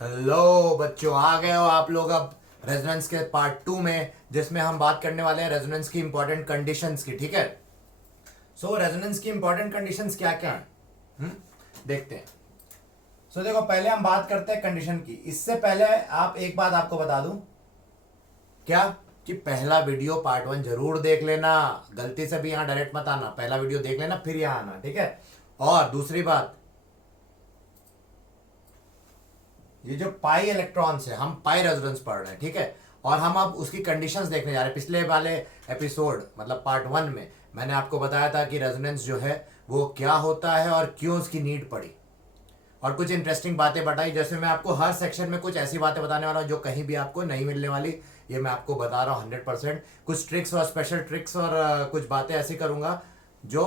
Hello बच्चों, आ गए हो आप लोग अब रेजोनेंस के पार्ट 2 में, जिसमें हम बात करने वाले हैं रेजोनेंस की इंपॉर्टेंट कंडीशंस की। ठीक है। सो रेजोनेंस की इंपॉर्टेंट कंडीशंस क्या क्या हैं, देखते हैं। देखो, पहले हम बात करते हैं कंडीशन की। इससे पहले आप एक बात आपको बता दूं, क्या कि पहला वीडियो पार्ट 1 जरूर देख लेना। गलती से भी यहाँ डायरेक्ट मत आना, पहला वीडियो देख लेना फिर यहाँ आना। ठीक है। और दूसरी बात, ये जो पाई इलेक्ट्रॉन्स है, हम पाई रेजोनेंस पढ़ रहे हैं। ठीक है। और हम अब उसकी कंडीशंस देखने जा रहे हैं। पिछले वाले एपिसोड मतलब पार्ट 1 में मैंने आपको बताया था कि रेजोनेंस जो है वो क्या होता है और क्यों उसकी नीड पड़ी, और कुछ इंटरेस्टिंग बातें बताई। जैसे मैं आपको हर सेक्शन में कुछ ऐसी बातें बताने वाला हूँ जो कहीं भी आपको नहीं मिलने वाली। ये मैं आपको बता रहा हूँ 100%। कुछ ट्रिक्स और स्पेशल ट्रिक्स और कुछ बातें ऐसी करूंगा जो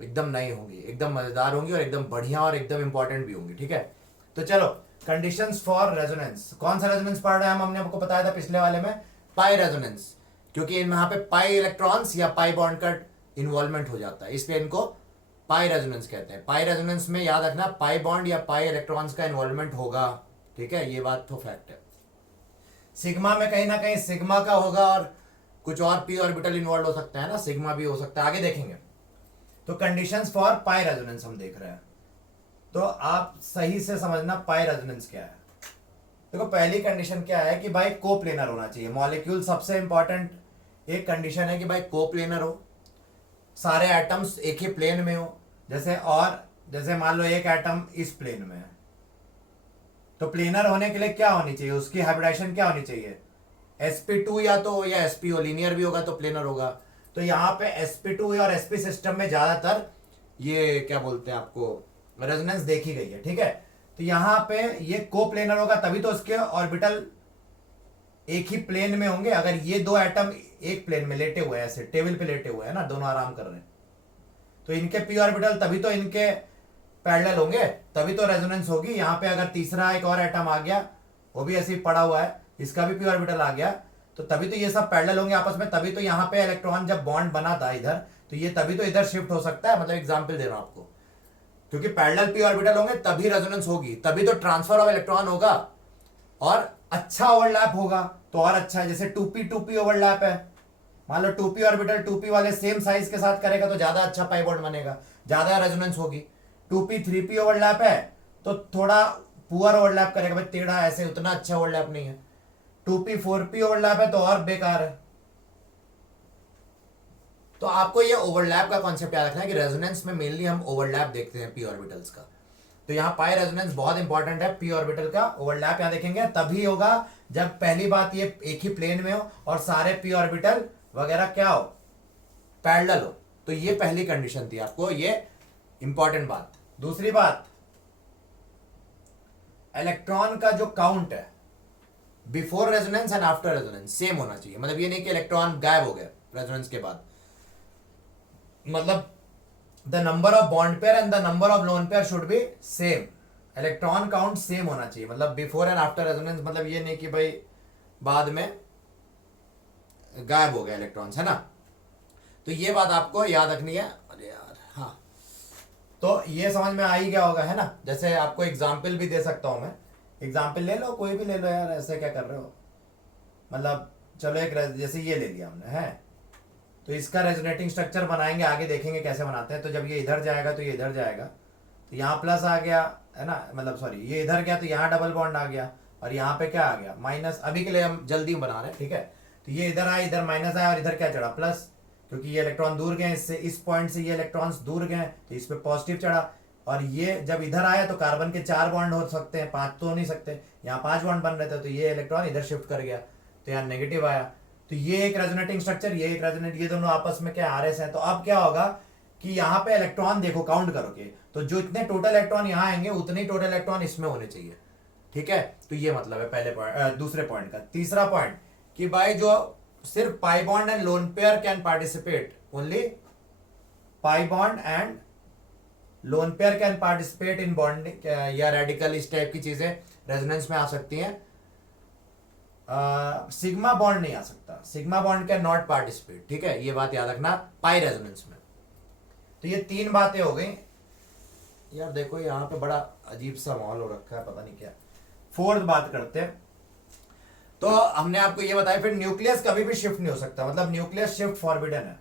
एकदम नई होंगी, एकदम मजेदार होंगी और एकदम बढ़िया और एकदम इंपॉर्टेंट भी होंगी। ठीक है। तो चलो, कंडीशंस फॉर रेजोनेंस। कौन सा रेजोनेंस पढ़ रहे हैं हम? हमने आपको बताया था पिछले वाले में पाई रेजोनेंस, क्योंकि यहाँ पे पाई इलेक्ट्रॉन्स या पाई बॉन्ड का इन्वॉल्वमेंट हो जाता है, इसलिए इनको पाई रेजोनेंस कहते हैं। पाई रेजोनेंस में याद रखना, पाई बॉन्ड या पाई इलेक्ट्रॉन्स का इन्वॉल्वमेंट होगा। ठीक है, ये बात तो फैक्ट है। सिग्मा में कहीं ना कहीं सिग्मा का होगा और कुछ और पी ऑर्बिटल इन्वॉल्व हो सकता है ना, सिग्मा भी हो सकता है, आगे देखेंगे। तो कंडीशंस फॉर पाई रेजोनेंस हम देख रहे हैं, तो आप सही से समझना पाई रेजोनेंस क्या है। देखो, पहली कंडीशन क्या है कि भाई कोप्लेनर होना चाहिए मॉलिक्यूल। सबसे इंपॉर्टेंट एक कंडीशन है कि भाई कोप्लेनर हो, सारे एटम्स एक ही प्लेन में हो। जैसे मान लो एक एटम इस प्लेन में है, तो प्लेनर होने के लिए क्या होनी चाहिए, उसकी हाइब्रिडाइजेशन क्या होनी चाहिए? sp2 या spo, लीनियर भी होगा तो प्लेनर होगा। तो यहाँ पे sp2 और sp सिस्टम में ज्यादातर ये क्या बोलते हैं आपको, रेजोनेंस देखी गई है। ठीक है। तो यहाँ पे ये कोप्लेनर होगा, तभी तो उसके ऑर्बिटल एक ही प्लेन में होंगे। अगर ये दो एटम एक प्लेन में लेटे हुए हैं, ऐसे टेबल पे लेटे हुए हैं ना, दोनों आराम कर रहे हैं, तो इनके पी ऑर्बिटल तभी तो इनके पैरेलल होंगे, तभी तो रेजोनेंस होगी। यहाँ पे अगर तीसरा एक और एटम आ गया, वो भी ऐसे ही पड़ा हुआ है, इसका भी पी ऑर्बिटल आ गया, तो तभी तो ये सब पैरेलल होंगे आपस में, तभी तो यहाँ पे इलेक्ट्रॉन जब बॉन्ड बना था इधर, तो ये तभी तो इधर शिफ्ट हो सकता है। मतलब एग्जाम्पल दे रहा हूं आपको, क्योंकि पैरेलल पी ऑर्बिटल होंगे तभी रेजोनेंस होगी, तभी तो ट्रांसफर ऑफ इलेक्ट्रॉन होगा और अच्छा ओवरलैप होगा तो और अच्छा है। जैसे 2p ओवरलैप है, मान लो 2p ऑर्बिटल 2p वाले सेम साइज के साथ करेगा तो ज्यादा अच्छा पाई बॉन्ड बनेगा, ज्यादा रेजोनेंस होगी। 2p 3p ओवरलैप है तो थोड़ा पुअर ओवरलैप करेगा, भाई टेढ़ा ऐसे, उतना अच्छा ओवरलैप नहीं है। 2p 4p ओवरलैप है तो और बेकार है। तो आपको ये ओवरलैप का कॉन्सेप्ट याद रखना है कि रेजोनेंस में मेनली हम ओवरलैप देखते हैं पी ऑर्बिटल्स का। तो यहाँ पाई रेजोनेंस बहुत इंपॉर्टेंट है, पी ऑर्बिटल का ओवरलैप यहाँ देखेंगे तभी होगा जब पहली बात ये एक ही प्लेन में हो और सारे पी ऑर्बिटल वगैरह क्या हो, पैरेलल हो। तो ये पहली कंडीशन थी आपको, ये इंपॉर्टेंट बात। दूसरी बात, इलेक्ट्रॉन का जो काउंट है before resonance and after resonance same होना चाहिए। मतलब ये नहीं कि इलेक्ट्रॉन गायब हो गया रेजोनेंस के बाद, मतलब the number of bond pair and the number of lone pair should be same. Electron count same होना चाहिए, मतलब बिफोर एंड आफ्टर रेजोनेंस। मतलब ये नहीं कि भाई बाद में गायब हो गया इलेक्ट्रॉन्स, है ना। तो ये बात आपको याद रखनी है। अरे यार, हाँ, तो ये समझ में आ ही गया होगा, है ना। जैसे आपको एग्जाम्पल भी दे सकता हूं मैं, एग्जाम्पल ले लो, कोई भी ले लो यार, ऐसे क्या कर रहे हो। मतलब चलो एक जैसे ये ले लिया हमने, है, तो इसका रेजोनेटिंग स्ट्रक्चर बनाएंगे, आगे देखेंगे कैसे बनाते हैं। तो जब ये इधर जाएगा तो ये इधर जाएगा, तो यहाँ प्लस आ गया, है ना, मतलब सॉरी ये इधर गया तो यहाँ डबल बॉन्ड आ गया, और यहाँ पे क्या आ गया, माइनस। अभी के लिए हम जल्दी बना रहे हैं, ठीक है। तो ये इधर आया, इधर माइनस आया, और इधर क्या चढ़ा, प्लस, क्योंकि ये इलेक्ट्रॉन दूर गए इससे, इस पॉइंट से ये इलेक्ट्रॉन्स दूर गए तो इस पे पॉजिटिव चढ़ा। और ये जब इधर आया तो कार्बन के 4 बॉन्ड हो सकते हैं, 5 तो हो नहीं सकते, यहाँ 5 बॉन्ड बन रहे थे, तो ये इलेक्ट्रॉन इधर शिफ्ट कर गया तो यहाँ नेगेटिव आया। तो ये एक रेजोनेटिंग स्ट्रक्चर, ये एक रेजोनेट, ये दोनों आपस में क्या आर एस है। तो अब क्या होगा कि यहाँ पे इलेक्ट्रॉन देखो, काउंट करोगे तो जो इतने टोटल इलेक्ट्रॉन यहाँ आएंगे उतने ही टोटल इलेक्ट्रॉन इसमें होने चाहिए। ठीक है। तो ये मतलब है पहले पॉइंट। दूसरे पॉइंट का तीसरा पॉइंट कि भाई जो सिर्फ pi bond and lone pair can participate, only pi bond and lone pair can participate in bonding या रेडिकल, इस टाइप की चीजें रेजोनेंस में आ सकती हैं। सिग्मा बॉन्ड नहीं आ सकता, sigma bond can not participate. ठीक है, ये बात याद रखना पाई रेजोनेंस में। तो ये 3 बातें हो गई यार। देखो यहाँ पे बड़ा अजीब सा माहौल हो रखा है, पता नहीं क्या। फोर्थ बात करते हैं। तो हमने आपको ये बताया, फिर न्यूक्लियस कभी भी शिफ्ट नहीं हो सकता, मतलब न्यूक्लियस शिफ्ट फॉरबिडन है,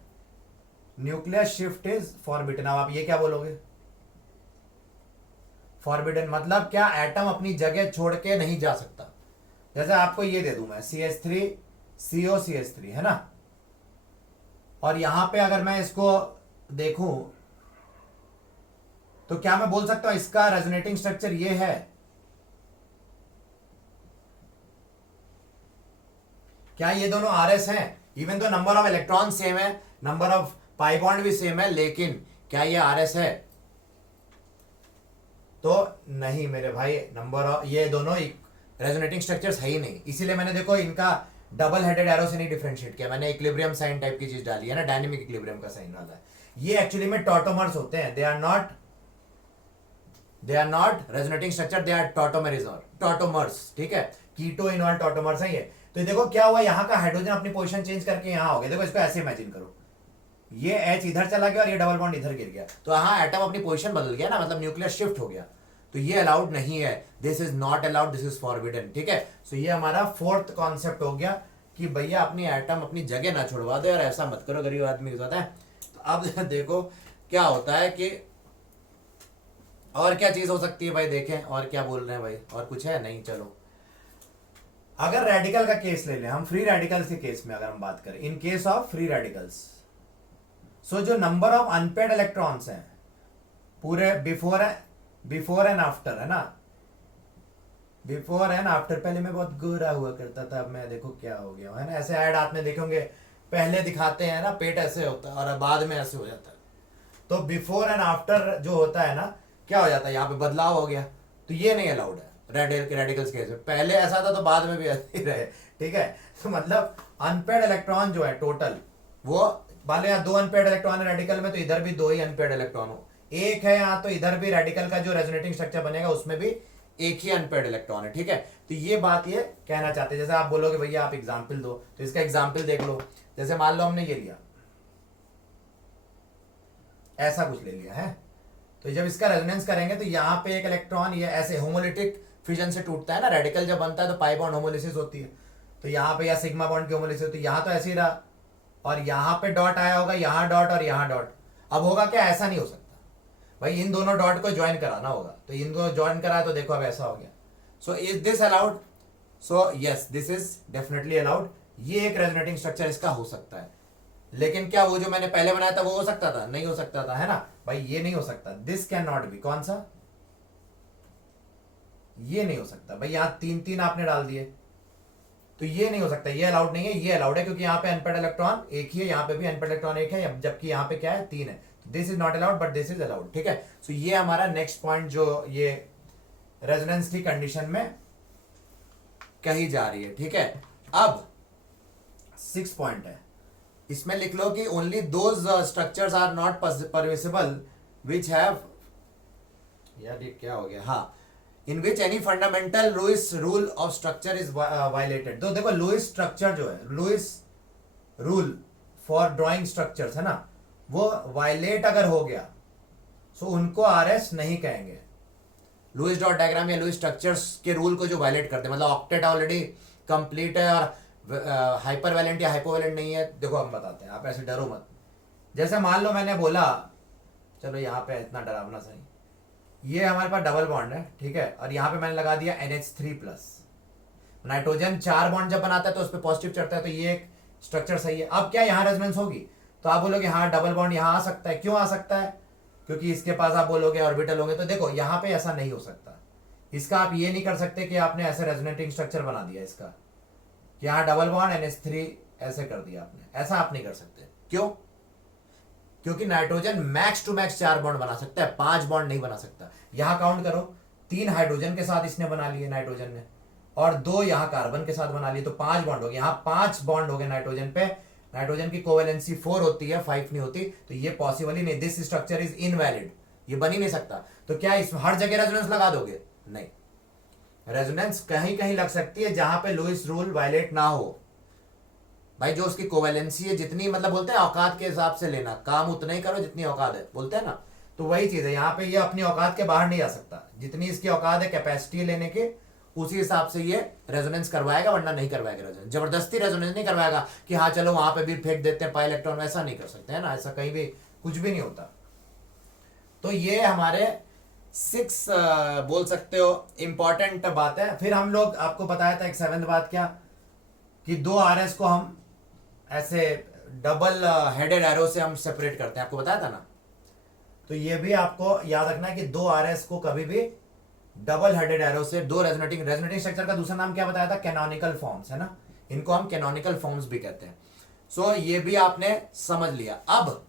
न्यूक्लियस शिफ्ट इज फॉरबिडन। अब आप ये क्या बोलोगे, फॉरबिडन मतलब क्या, एटम अपनी जगह छोड़ के नहीं जा सकता। जैसे आपको ये दे दूं मैं CH3 COCH3 है ना, और यहां पे अगर मैं इसको देखूं तो क्या मैं बोल सकता हूं इसका रेजोनेटिंग स्ट्रक्चर ये है, क्या ये दोनों RS हैं, इवन तो नंबर ऑफ इलेक्ट्रॉन सेम है, नंबर ऑफ पाई बॉन्ड भी सेम है, लेकिन क्या ये RS है, तो नहीं मेरे भाई, नंबर ऑफ ये दोनों रेजोनेटिंग स्ट्रक्चर्स है ही नहीं। इसीलिए मैंने देखो इनका डबल हेडेड एरो से नहीं डिफरेंशिएट किया, मैंने इक्विलिब्रियम साइन टाइप की चीज डाली है ना, डायनेमिक इक्विलिब्रियम का साइन वाला है। ये एक्चुअली में टॉटोमर्स होते हैं, they are not resonating structure, they are tautomers, ठीक है, कीटो इनॉल टॉटोमर्स है ये। तो देखो क्या हुआ, यहाँ का हाइड्रोजन अपनी पोजीशन चेंज करके यहाँ हो गया, देखो इसको ऐसे इमेजिन करो, ये H इधर चला गया और ये डबल बॉन्ड इधर गिर गया, तो यहाँ एटम अपनी पोजीशन बदल गया ना, मतलब न्यूक्लियस शिफ्ट हो गया, तो ये अलाउड नहीं है, this is not allowed, this is forbidden, ठीक है। सो ये हमारा फोर्थ कॉन्सेप्ट हो गया कि भैया अपनी एटम अपनी जगह ना छुड़वा दे और ऐसा मत करो गरीब आदमी के साथ है। तो अब देखो क्या होता है कि और क्या चीज हो सकती है भाई, देखें और क्या बोल रहे हैं भाई, और कुछ है नहीं, चलो अगर रेडिकल का केस ले लें हम, फ्री रेडिकल्स के केस में अगर हम बात करें, in case of free radicals, so जो नंबर ऑफ अनपेड इलेक्ट्रॉन्स हैं पूरे बिफोर एंड आफ्टर है ना, बिफोर एंड आफ्टर, पहले मैं बहुत गोरा हुआ करता था, अब मैं देखो क्या हो गया है ना, ऐसे ऐड आपने देखे होंगे, पहले दिखाते हैं ना पेट ऐसे होता है और बाद में ऐसे हो जाता है, तो बिफोर एंड आफ्टर जो होता है ना, क्या हो जाता है, यहाँ पे बदलाव हो गया, तो ये नहीं अलाउड है रेडिकल्स केस में, पहले ऐसा था तो बाद में भी ऐसे ही रहे, ठीक है। तो मतलब अनपेड इलेक्ट्रॉन जो है टोटल, वो भले यहाँ 2 अनपेड इलेक्ट्रॉन है रेडिकल में, तो इधर भी 2 ही अनपेड इलेक्ट्रॉन हो, एक है यहाँ, तो इधर भी रेडिकल का जो रेजोनेटिंग स्ट्रक्चर बनेगा उसमें भी एक ही अनपेड इलेक्ट्रॉन है, ठीक है। तो ये बात ये कहना चाहते हैं, जैसे आप बोलोगे भैया आप एग्जाम्पल दो, तो इसका एग्जाम्पल देख लो, जैसे मान लो हमने ये लिया, ऐसा कुछ ले लिया है, तो जब इसका रेजोनेंस करेंगे तो यहाँ पे एक इलेक्ट्रॉन ये ऐसे होमोलिटिक फिजन से टूटता है ना, रेडिकल जब बनता है तो पाई बॉन्ड होमोलिसिस होती है, तो यहाँ पे या सिग्मा बॉन्ड की होमोलिसिस होती है, यहाँ तो ऐसे ही रहा, और यहाँ पे डॉट आया होगा, यहाँ डॉट और यहाँ डॉट, अब होगा क्या, ऐसा नहीं हो सकता भाई, इन दोनों डॉट को ज्वाइन कराना होगा, तो इनको ज्वाइन कराया तो देखो अब ऐसा हो गया। So is this allowed, so yes this is definitely allowed, ये एक रेजोनेटिंग स्ट्रक्चर इसका हो सकता है, लेकिन क्या वो जो मैंने पहले बनाया था वो हो सकता था, नहीं हो सकता था, है ना भाई, ये नहीं हो सकता, दिस कैन नॉट बी, कौन सा, ये नहीं हो सकता भाई, यहां 3 आपने डाल दिए, तो ये नहीं हो सकता, ये अलाउड नहीं है, ये अलाउड है, क्योंकि यहाँ पे अनपेड इलेक्ट्रॉन एक ही है, यहाँ पे भी अनपेड इलेक्ट्रॉन एक है, जबकि यहाँ पे क्या है 3 है, this is not allowed but this is allowed, ठीक है। सो ये हमारा नेक्स्ट पॉइंट जो ये रेजोनेंस की कंडीशन में कही जा रही है, ठीक है। अब 6 पॉइंट है, इसमें लिख लो कि only those structures are not permissible which have, यार ये क्या हो गया, हाँ, in which any fundamental Lewis rule of structure is violated. तो देखो लुइस स्ट्रक्चर जो है, Lewis rule for drawing structures है ना, वो वायलेट अगर हो गया सो उनको RS नहीं कहेंगे। लुइस डॉट डायग्राम या लुइस स्ट्रक्चर्स के रूल को जो वायलेट करते हैं, मतलब ऑक्टेट ऑलरेडी कंप्लीट है और हाइपर वैलेंट या हाइपोवैलेंट नहीं है, देखो हम बताते हैं, आप ऐसे डरो मत। जैसे मान लो मैंने बोला, चलो यहाँ पे इतना डरावना सही, ये हमारे पास डबल बॉन्ड है, ठीक है, और यहाँ पे मैंने लगा दिया NH3+, नाइट्रोजन 4 बॉन्ड जब बनाता है तो उस पर पॉजिटिव चढ़ता है, तो ये एक स्ट्रक्चर सही है। अब क्या यहाँ रेजोनेंस होगी, तो आप बोलोगे हाँ डबल बॉन्ड यहाँ आ सकता है, क्यों आ सकता है, क्योंकि इसके पास आप बोलोगे ऑर्बिटल होंगे, तो देखो यहाँ पे ऐसा नहीं हो सकता, इसका आप ये नहीं कर सकते कि आपने ऐसे रेजोनेटिंग स्ट्रक्चर बना दिया इसका, कि यहाँ डबल बॉन्ड NH3 ऐसे कर दिया आपने, ऐसा आप नहीं कर सकते, क्यों, क्योंकि nitrogen max to max 4 bond बना सकता है, 5 बॉन्ड नहीं बना सकता। यहां काउंट करो, 3 हाइड्रोजन के साथ इसने बना लिए नाइट्रोजन ने, और 2 यहां कार्बन के साथ बना लिए, तो 5 बॉन्ड हो गए, यहां 5 बॉन्ड हो गए नाइट्रोजन पे, नाइट्रोजन की कोवेलेंसी 4 होती है, 5 नहीं होती, तो ये पॉसिबल ही नहीं, दिस स्ट्रक्चर इज इनवैलिड, ये बन ही नहीं सकता। तो क्या इसमें हर जगह रेजोनेंस लगा दोगे, नहीं, रेजोनेंस कहीं कहीं लग सकती है जहां पे लुइस रूल वायलेट ना हो भाई, जो उसकी कोवेलेंसी है जितनी, मतलब बोलते हैं औकात के हिसाब से लेना, काम उतना ही करो जितनी औकात है, बोलते हैं ना, तो वही चीज है यहाँ पे, ये अपनी औकात के बाहर नहीं जा सकता, जितनी इसकी औकात है कैपेसिटी लेने की उसी हिसाब से ये रेजोनेंस करवाएगा, वरना नहीं करवाएगा रेजोनेंस। जबरदस्ती रेजोनेंस नहीं करवाएगा कि हाँ चलो वहां पे भी फेंक देते हैं पाई इलेक्ट्रॉन, ऐसा नहीं कर सकते है ना, ऐसा कहीं भी कुछ भी नहीं होता। तो ये हमारे 6 बोल सकते हो इंपॉर्टेंट बात है। फिर हम लोग आपको बताया था एक 7th बात क्या, कि 2 RS को हम ऐसे डबल हेडेड एरो से हम सेपरेट करते हैं, आपको बताया था ना। तो ये भी आपको याद रखना है कि 2 RS को कभी भी डबल हेडेड एरो से, 2 रेजोनेटिंग स्ट्रक्चर का दूसरा नाम क्या बताया था, कैनोनिकल फॉर्म्स, है ना, इनको हम कैनोनिकल फॉर्म्स भी कहते हैं। सो ये भी आपने समझ लिया। अब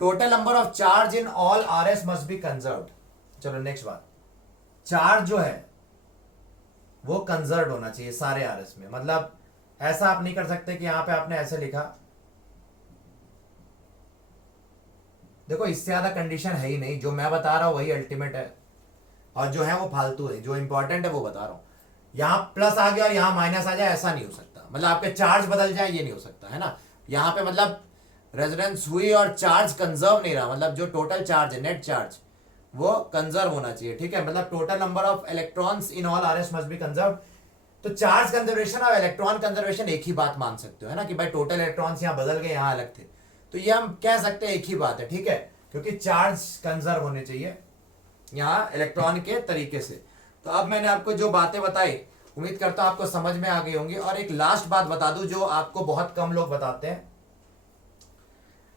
total number of charge in all RS must be conserved. चलो नेक्स्ट बात, चार्ज जो है वो कंजर्व होना चाहिए सारे RS में। मतलब ऐसा आप नहीं कर सकते कि यहां पे आपने ऐसे लिखा, देखो इससे ज्यादा कंडीशन है ही नहीं, जो मैं बता रहा हूं वही अल्टीमेट है, और जो है वो फालतू है, जो इंपॉर्टेंट है वो बता रहा हूं। यहां प्लस आ गया और यहां माइनस आ जाए, ऐसा नहीं हो सकता। मतलब आपके चार्ज बदल जाए, ये नहीं हो सकता, है ना। यहां पे मतलब रेजोनेंस हुई और चार्ज कंजर्व नहीं रहा, मतलब जो टोटल चार्ज है, नेट चार्ज, वो कंजर्व होना चाहिए, ठीक है। मतलब total number of electrons in all RS must be conserve. तो चार्ज कंजर्वेशन और इलेक्ट्रॉन कंजर्वेशन एक ही बात मान सकते हो, है ना, कि भाई टोटल इलेक्ट्रॉन्स यहाँ बदल गए, यहाँ अलग थे, तो ये हम कह सकते हैं एक ही बात है, ठीक है, क्योंकि चार्ज कंजर्व होने चाहिए यहाँ इलेक्ट्रॉन के तरीके से। तो अब मैंने आपको जो बातें बताई, उम्मीद करता हूं आपको समझ में आ गई होंगी। और एक लास्ट बात बता दूं जो आपको बहुत कम लोग बताते हैं,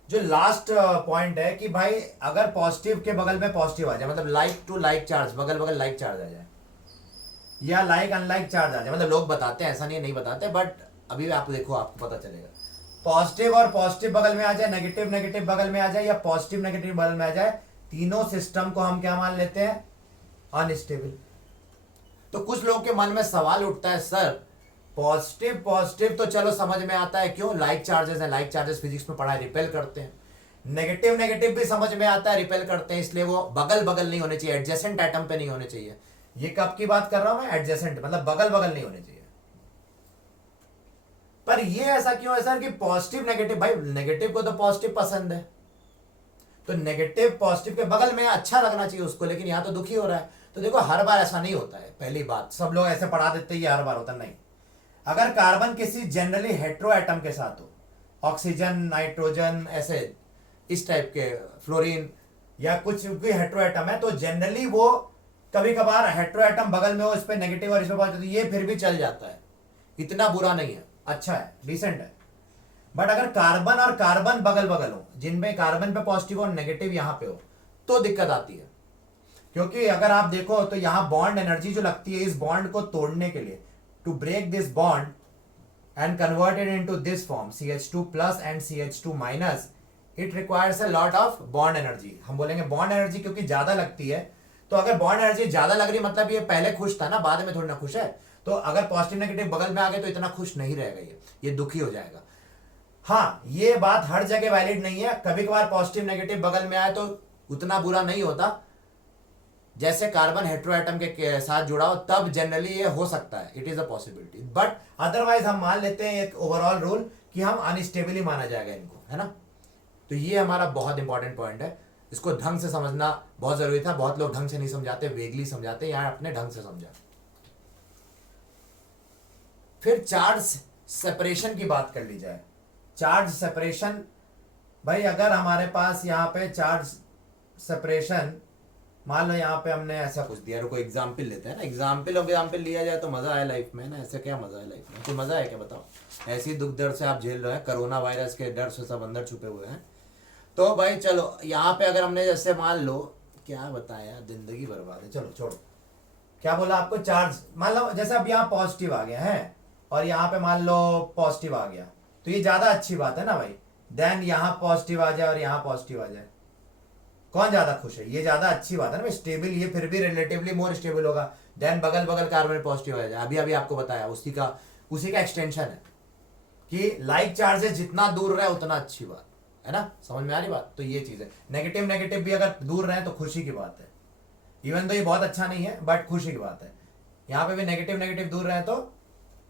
जो लास्ट पॉइंट है कि भाई अगर पॉजिटिव के बगल में पॉजिटिव आ जाए, मतलब लाइक टू लाइक चार्ज, बगल बगल लाइक चार्ज आ जाए, या लाइक अनलाइक चार्ज आ जाए, मतलब लोग बताते हैं, ऐसा नहीं नहीं बताते, बट अभी आप देखो आपको पता चलेगा। पॉजिटिव और पॉजिटिव बगल में आ जाए, नेगेटिव नेगेटिव बगल में आ जाए, या पॉजिटिव नेगेटिव बगल में आ जाए, तीनों सिस्टम को हम क्या मान लेते हैं, अनस्टेबल। तो कुछ लोगों के मन में सवाल उठता है, सर पॉजिटिव पॉजिटिव तो चलो समझ में आता है, क्यों, लाइक चार्जेस है, लाइक चार्जेस फिजिक्स में पढ़ा है, रिपेल करते हैं। नेगेटिव नेगेटिव भी समझ में आता है, रिपेल करते हैं, इसलिए वो बगल बगल नहीं होने चाहिए, एडजेसेंट एटम पे नहीं होने चाहिए। ये कब की बात कर रहा हूं मैं, एडजेसेंट, मतलब बगल बगल नहीं होने चाहिए। पर ये ऐसा क्यों है सर कि पॉजिटिव नेगेटिव, भाई नेगेटिव को तो पॉजिटिव पसंद है, तो नेगेटिव पॉजिटिव के बगल में अच्छा लगना चाहिए उसको, लेकिन यहां तो दुखी हो रहा है। तो देखो हर बार ऐसा नहीं होता है, पहली बात, सब लोग ऐसे पढ़ा देते हैं ये हर बार होता नहीं। अगर कार्बन किसी जनरली हेट्रो एटम के साथ हो, ऑक्सीजन, नाइट्रोजन, ऐसे इस टाइप के, फ्लोरीन या कुछ भी हेट्रो एटम है, तो जनरली वो कभी कभार हेट्रो एटम बगल में हो, इस पे नेगेटिव और इस पे पॉजिटिव, ये फिर भी चल जाता है, इतना बुरा नहीं है, अच्छा है, डिसेंट है। बट अगर कार्बन और कार्बन बगल बगल हो, जिनमें कार्बन पे पॉजिटिव और नेगेटिव यहां पे हो, तो दिक्कत आती है। क्योंकि अगर आप देखो तो यहां बॉन्ड एनर्जी जो लगती है इस बॉन्ड को तोड़ने के लिए, to break this bond and convert it into this form CH2 plus and CH2 minus, it requires a lot of bond energy. हम बोलेंगे बॉन्ड एनर्जी क्योंकि ज्यादा लगती है। तो अगर बॉन्ड एनर्जी ज्यादा लग रही, मतलब ये पहले खुश था ना, बाद में थोड़ी ना खुश है। तो अगर पॉजिटिव नेगेटिव बगल में आ गए तो इतना खुश नहीं रहेगा, ये दुखी हो जाएगा। हाँ, ये बात हर जगह वैलिड नहीं है, कभी कभार पॉजिटिव नेगेटिव बगल में आए तो उतना बुरा नहीं होता। जैसे कार्बन हेट्रो एटम के साथ जुड़ा हो, तब जनरली ये हो सकता है, it is a possibility, but otherwise हम मान लेते हैं एक ओवरऑल रूल कि हम अनस्टेबली माना जाएगा इनको, है ना। तो ये हमारा बहुत इंपॉर्टेंट पॉइंट है, इसको ढंग से समझना बहुत जरूरी था। बहुत लोग ढंग से नहीं समझाते, वेगली समझाते, यहाँ अपने ढंग से समझा। फिर चार्ज सेपरेशन की बात कर ली जाए। चार्ज सेपरेशन, भाई अगर हमारे पास यहाँ पे चार्ज सेपरेशन, मान लो यहाँ पे हमने ऐसा कुछ दिया, रुको एग्जाम्पल लेते हैं ना, एग्जाम्पल लिया जाए तो मजा है लाइफ में ना, ऐसे क्या मजा है लाइफ में, कोई मजा है क्या बताओ। ऐसी दुख दर्द से आप झेल रहे हैं, कोरोना वायरस के डर से सब अंदर छुपे हुए हैं। तो भाई चलो यहाँ पे अगर हमने जैसे मान लो, क्या बताया, जिंदगी बर्बाद है, चलो छोड़ो। क्या बोला आपको, चार्ज मान लो जैसे अब यहाँ पॉजिटिव आ गया है और यहाँ पे मान लो पॉजिटिव आ गया, तो ये ज्यादा अच्छी बात है ना भाई। देन यहाँ पॉजिटिव आ जाए और यहाँ पॉजिटिव आ जाए, कौन ज्यादा खुश है, ये ज्यादा अच्छी बात है ना, स्टेबल, ये फिर भी रिलेटिवली मोर स्टेबल होगा। देन बगल बगल कार्बन पॉजिटिव आ जाए, अभी अभी आपको बताया, उसी का एक्सटेंशन है कि लाइक चार्जेस जितना दूर रहे उतना अच्छी बात है ना, समझ में आ रही बात। तो ये चीज है, नेगेटिव नेगेटिव भी अगर दूर रहे तो खुशी की बात है, इवन तो ये बहुत अच्छा नहीं है बट खुशी की बात है। यहाँ पे भी नेगेटिव नेगेटिव दूर रहे तो,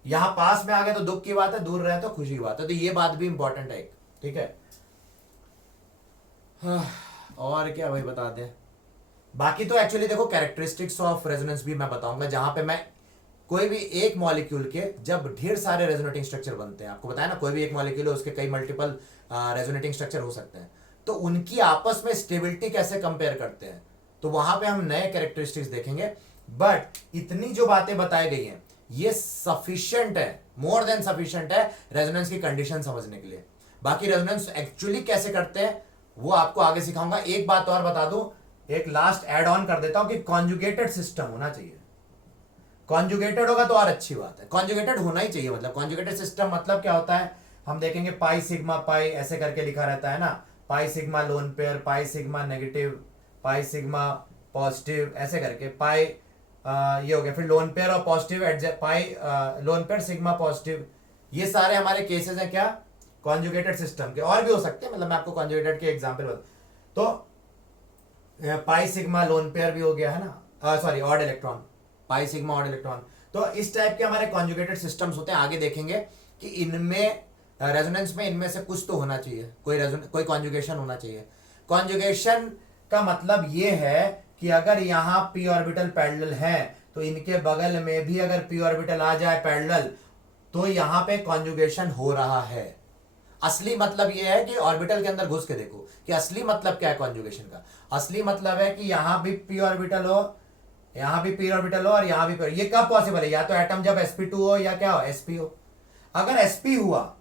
यहाँ पास में आ गए तो दुख की बात है, दूर रहे तो खुशी की बात है। तो ये बात भी इंपॉर्टेंट है, ठीक है। और क्या भाई बता दें, बाकी तो एक्चुअली देखो कैरेक्टरिस्टिक्स ऑफ रेजोनेंस भी मैं बताऊंगा, जहां पे मैं कोई भी एक मॉलिक्यूल के जब ढेर सारे रेजोनेटिंग स्ट्रक्चर बनते हैं, आपको बताया ना, कोई भी एक मॉलिक्यूल है उसके कई मल्टीपल रेजोनेटिंग स्ट्रक्चर हो सकते हैं, तो उनकी आपस में स्टेबिलिटी कैसे कंपेयर करते हैं, तो वहां पे हम नए कैरेक्टरिस्टिक्स देखेंगे। बट इतनी जो बातें बताई गई हैं ये सफिशिएंट है, मोर देन सफिशिएंट है रेजोनेंस की कंडीशन समझने के लिए। बाकी रेजोनेंस एक्चुअली कैसे करते हैं वो आपको आगे सिखाऊंगा। एक बात और बता दूं, एक लास्ट एड ऑन कर देता हूं कि कॉन्जुगेटेड सिस्टम होना चाहिए। कॉन्जुगेटेड होगा तो और अच्छी बात है, कॉन्जुगेटेड होना ही चाहिए। मतलब कॉन्जुगेटेड सिस्टम मतलब क्या होता है, हम देखेंगे पाई सिग्मा पाई ऐसे करके लिखा रहता है ना, pi sigma lone pair, pi sigma negative, pi sigma positive, ऐसे करके पाई ये हो गया। फिर लोन पेयर और पॉजिटिव पाई लोन पेयर सिग्मा पॉजिटिव, ये सारे हमारे केसेस हैं क्या, कॉन्जुगेटेड सिस्टम के। और भी हो सकते हैं, मतलब मैं आपको कॉन्जुगेटेड के एग्जांपल बता। तो पाई सिग्मा लोन पेयर भी हो गया है ना, sorry odd electron, pi sigma odd electron. तो इस टाइप के हमारे कॉन्जुगेटेड सिस्टम्स होते हैं। आगे देखेंगे कि इनमें रेजोनेंस में इनमें से कुछ तो होना चाहिए, कोई कॉन्जुगेशन होना चाहिए। कॉन्जुगेशन का मतलब ये है कि अगर यहाँ p ऑर्बिटल पैरेलल है तो इनके बगल में भी अगर p ऑर्बिटल आ जाए पैरेलल तो यहाँ पे कॉन्जुगेशन हो रहा है। असली मतलब यह है कि ऑर्बिटल के अंदर घुस के देखो कि असली मतलब क्या है कॉन्जुगेशन का। असली मतलब है कि यहां भी p ऑर्बिटल हो, यहां भी p ऑर्बिटल हो और यहां भी p। ये कब पॉसिबल है, या तो एटम जब sp2 हो या क्या हो, sp हो। अगर sp हुआ,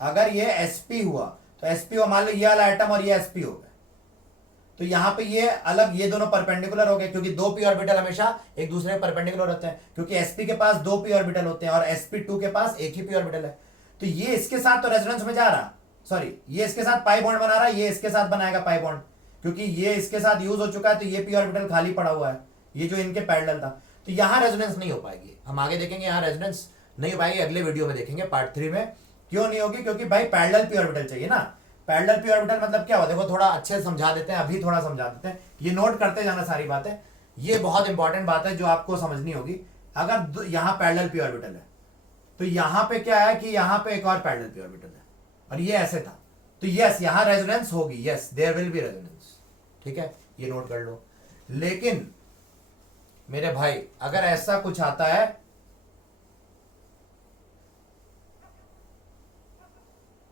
अगर ये sp हुआ तो sp हो, मान लो ये वाला एटम और ये sp हो गए, तो यहां पे ये अलग, ये दोनों परपेंडिकुलर हो गए, क्योंकि दो p ऑर्बिटल हमेशा एक दूसरे में परपेंडिकुलर होते हैं, क्योंकि sp के पास दो p ऑर्बिटल होते हैं और sp2 के पास एक ही p ऑर्बिटल है। तो ये इसके साथ तो रेजोनेंस में जा रहा, सॉरी ये इसके साथ पाई बॉन्ड बना रहा है, ये इसके साथ बनाएगा पाई बॉन्ड, क्योंकि ये इसके साथ यूज हो चुका है, तो ये p ऑर्बिटल खाली पड़ा हुआ है, ये जो इनके पैरेलल था। तो यहां रेजोनेंस नहीं हो पाएगी, हम आगे देखेंगे यहां रेजोनेंस नहीं हो पाएगी, अगले वीडियो में देखेंगे पार्ट 3 में। क्यों नहीं होगी, क्योंकि भाई पैरेलल p ऑर्बिटल चाहिए ना। पैरेलल p ऑर्बिटल मतलब क्या होता है, देखो थोड़ा अच्छे से समझा देते हैं, अभी थोड़ा समझा देते हैं, ये नोट करते जाना सारी बातें, ये बहुत इंपॉर्टेंट बात है जो आपको समझनी होगी। अगर यहाँ पैरेलल p ऑर्बिटल है तो यहां पे क्या है कि यहां पे एक और पैरेलल p ऑर्बिटल है और ये ऐसे था, तो यस यहां रेजोनेंस होगी, yes there will be resonance, ठीक है, ये नोट कर लो। लेकिन मेरे भाई अगर ऐसा कुछ आता है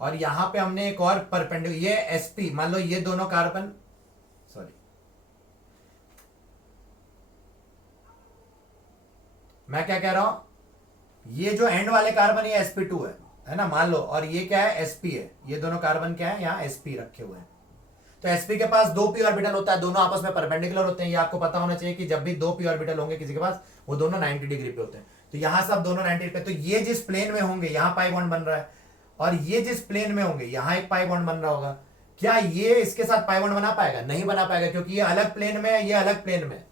और यहां पे हमने एक और परपेंडिकुलर, ये sp, मान लो ये दोनों कार्बन, सॉरी मैं क्या कह रहा हूं, ये जो एंड वाले कार्बन ये sp2 है ना, मान लो, और ये क्या है sp है, ये दोनों कार्बन क्या है यहाँ sp रखे हुए हैं। तो sp के पास दो p ऑर्बिटल होता है, दोनों आपस में परपेंडिकुलर होते हैं। ये आपको पता होना चाहिए कि जब भी दो p ऑर्बिटल होंगे किसी के पास, वो दोनों 90 डिग्री पे होते हैं। तो यहां सब दोनों 90 पे, तो ये जिस प्लेन में होंगे यहाँ पाई बॉन्ड बन रहा है, और ये जिस प्लेन में होंगे यहाँ एक पाई बॉन्ड बन रहा होगा। क्या ये इसके साथ पाई बॉन्ड बना पाएगा, नहीं बना पाएगा, क्योंकि ये अलग प्लेन में है, ये अलग प्लेन में।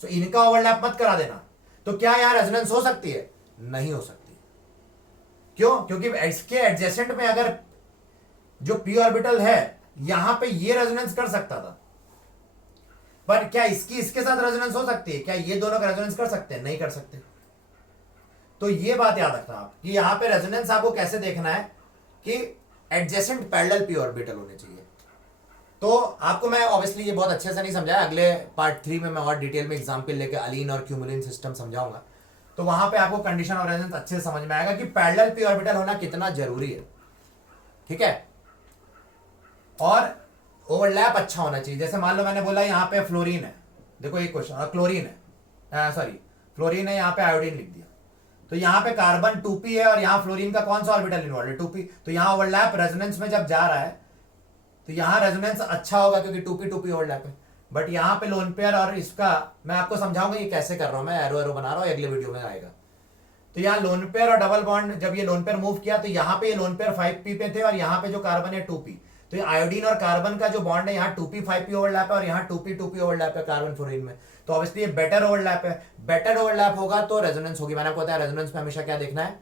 सो इनका ओवरलैप मत करा देना। तो क्या यहाँ रेजोनेंस हो सकती है, नहीं हो सकती। क्यों, क्योंकि इसके एडजेसेंट में अगर जो p ऑर्बिटल है यहां पे ये रेजोनेंस कर सकता था, पर क्या इसकी इसके साथ रेजोनेंस हो सकती है, क्या ये दोनों का रेजोनेंस कर सकते हैं, नहीं कर सकते। तो ये बात याद रखना आप कि यहां पे रेजोनेंस आपको कैसे देखना है कि एडजेसेंट पैरेलल p ऑर्बिटल होने चाहिए। तो आपको मैं ऑब्वियसली ये बहुत अच्छे से नहीं समझाया, अगले पार्ट 3 में मैं और डिटेल में एग्जांपल लेके अलीन और क्यूमुलिन सिस्टम समझाऊंगा, तो वहां पे आपको कंडीशन ऑफ रेजोनेंस अच्छे से समझ में आएगा कि पैरेलल p ऑर्बिटल होना कितना जरूरी है, ठीक है। और ओवरलैप अच्छा होना चाहिए। जैसे मान लो मैंने बोला यहाँ पे फ्लोरीन है, देखो एक क्वेश्चन, और क्लोरीन है, सॉरी फ्लोरीन है, यहाँ पे आयोडीन लिख दिया, तो यहाँ पे कार्बन 2p है और यहाँ फ्लोरीन का कौन सा ऑर्बिटल इन्वॉल्व है, 2p। तो यहाँ ओवरलैप रेजोनेंस में जब जा रहा है तो यहाँ रेजोनेंस अच्छा होगा क्योंकि 2p ओवरलैप है। बट यहाँ पे लोन पेयर और इसका मैं आपको समझाऊंगा ये कैसे कर रहा हूं, मैं एरो एरो बना रहा हूं, अगले वीडियो में आएगा। तो यहाँ लोन पेयर और डबल बॉन्ड, जब ये लोन पेयर मूव किया तो यहाँ पे ये लोन पेयर 5p पे थे और यहाँ पे जो कार्बन है 2p, तो ये आयोडीन और कार्बन का जो बॉन्ड है यहाँ 2p 5p ओवरलैप है और यहाँ 2p ओवरलैप है कार्बन फ्लोरीन में। तो ऑब्वियसली ये बेटर ओवरलैप है, बेटर ओवरलैप होगा तो रेजोनेंस होगी। मैंने आपको बताया रेजोनेंस में हमेशा क्या देखना है,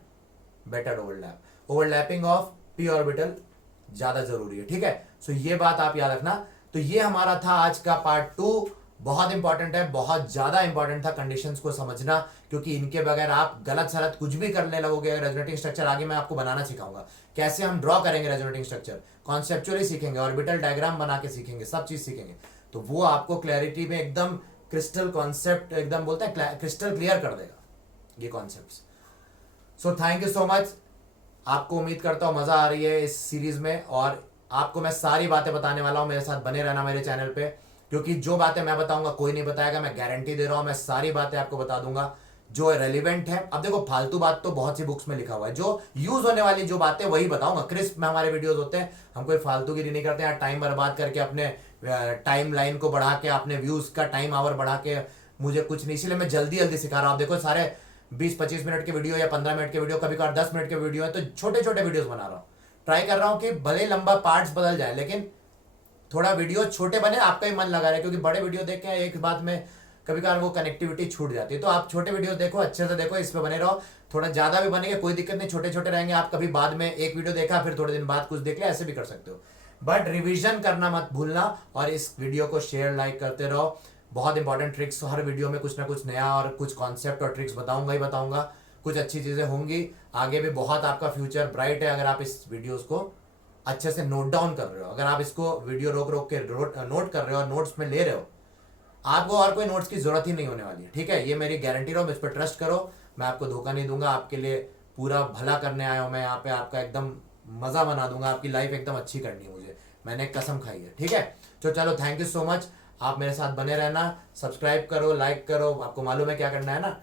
better overlap, overlapping of p orbital ज्यादा जरूरी है, ठीक है। सो ये बात आप याद रखना। तो ये हमारा था आज का पार्ट 2, बहुत इंपॉर्टेंट है, बहुत ज्यादा इंपॉर्टेंट था कंडीशंस को समझना, क्योंकि इनके बगैर आप गलत सलत कुछ भी करने लगोगे। रेजोनेटिंग स्ट्रक्चर आगे मैं आपको बनाना सिखाऊंगा, कैसे हम ड्रॉ करेंगे रेजोनेटिंग स्ट्रक्चर, कॉन्सेप्चुअली सीखेंगे, ऑर्बिटल डायग्राम बना के सीखेंगे, सब चीज सीखेंगे। तो वो आपको क्लैरिटी में एकदम क्रिस्टल कॉन्सेप्ट एकदम बोलते हैं क्रिस्टल क्लियर कर देगा। ये concepts. So thank you so much. आपको उम्मीद करता हूँ मजा आ रही है इस सीरीज में, और आपको मैं सारी बातें बताने वाला हूँ। मेरे साथ बने रहना मेरे चैनल पे, क्योंकि जो बातें मैं बताऊंगा कोई नहीं बताएगा। मैं गारंटी दे रहा हूँ, मैं सारी बातें आपको बता दूंगा जो रेलिवेंट है। अब देखो फालतू बात तो बहुत सी बुक्स में लिखा हुआ है, जो यूज होने वाली जो बातें वही बताऊंगा। क्रिस्प में हमारे वीडियोस होते हैं, हम कोई फालतूगिरी नहीं करते हैं। टाइम बर्बाद करके अपने टाइम लाइन को बढ़ा के, अपने व्यूज का टाइम आवर बढ़ा के मुझे कुछ नहीं, इसलिए मैं जल्दी जल्दी सिखा रहा हूँ। देखो सारे 20-25 मिनट के वीडियो या 15 मिनट के वीडियो, कभी कभार 10 मिनट के वीडियो है, तो छोटे छोटे वीडियोस बना रहा हूँ। ट्राई कर रहा हूँ कि भले लंबा पार्ट्स बदल जाए, लेकिन थोड़ा वीडियो छोटे बने, आपका ही मन लगा रहे, क्योंकि बड़े वीडियो देख के एक बात में कभी कभार वो कनेक्टिविटी छूट जाती है। तो आप छोटे वीडियो देखो, अच्छे से देखो, इस पे बने रहो। थोड़ा ज्यादा भी बनेंगे कोई दिक्कत नहीं, छोटे छोटे रहेंगे। आप कभी बाद में एक वीडियो देखा, फिर थोड़े दिन बाद कुछ देख लिया, ऐसे भी कर सकते हो। बट रिवीजन करना मत भूलना, और इस वीडियो को शेयर लाइक करते रहो। बहुत इंपॉर्टेंट ट्रिक्स, हर वीडियो में कुछ ना कुछ नया और कुछ कॉन्सेप्ट और ट्रिक्स बताऊंगा ही बताऊंगा। कुछ अच्छी चीजें होंगी आगे भी। बहुत आपका फ्यूचर ब्राइट है अगर आप इस वीडियोस को अच्छे से नोट डाउन कर रहे हो। अगर आप इसको वीडियो रोक रोक के नोट कर रहे हो और नोट्स में ले रहे हो, आपको और कोई नोट्स की जरूरत ही नहीं होने वाली है। ठीक है, ये मेरी गारंटी रहो, मुझ पर ट्रस्ट करो। मैं आपको धोखा नहीं दूंगा, आपके लिए पूरा भला करने आया हूं मैं यहाँ पे। आपका एकदम मजा बना दूंगा, आपकी लाइफ एकदम अच्छी करनी है मुझे, मैंने कसम खाई है। ठीक है, तो चलो थैंक यू सो मच। आप मेरे साथ बने रहना, सब्सक्राइब करो, लाइक करो। आपको मालूम है क्या करना है ना,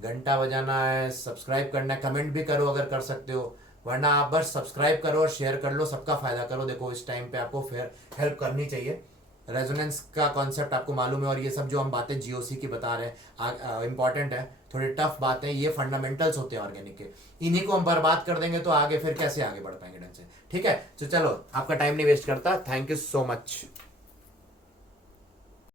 घंटा बजाना है, सब्सक्राइब करना है, कमेंट भी करो अगर कर सकते हो, वरना आप बस सब्सक्राइब करो और शेयर कर लो, सबका फायदा करो। देखो इस टाइम पे आपको फिर हेल्प करनी चाहिए। रेजोनेंस का कॉन्सेप्ट आपको मालूम है, और ये सब जो हम बातें जीओसी की बता रहे हैं इंपॉर्टेंट है, थोड़ी टफ बातें, ये फंडामेंटल्स होते हैं ऑर्गेनिक के। इन्हीं को हम बर्बाद कर देंगे तो आगे फिर कैसे आगे बढ़ पाएंगे ढंग से। ठीक है, तो चलो आपका टाइम नहीं वेस्ट करता। Thank you so much.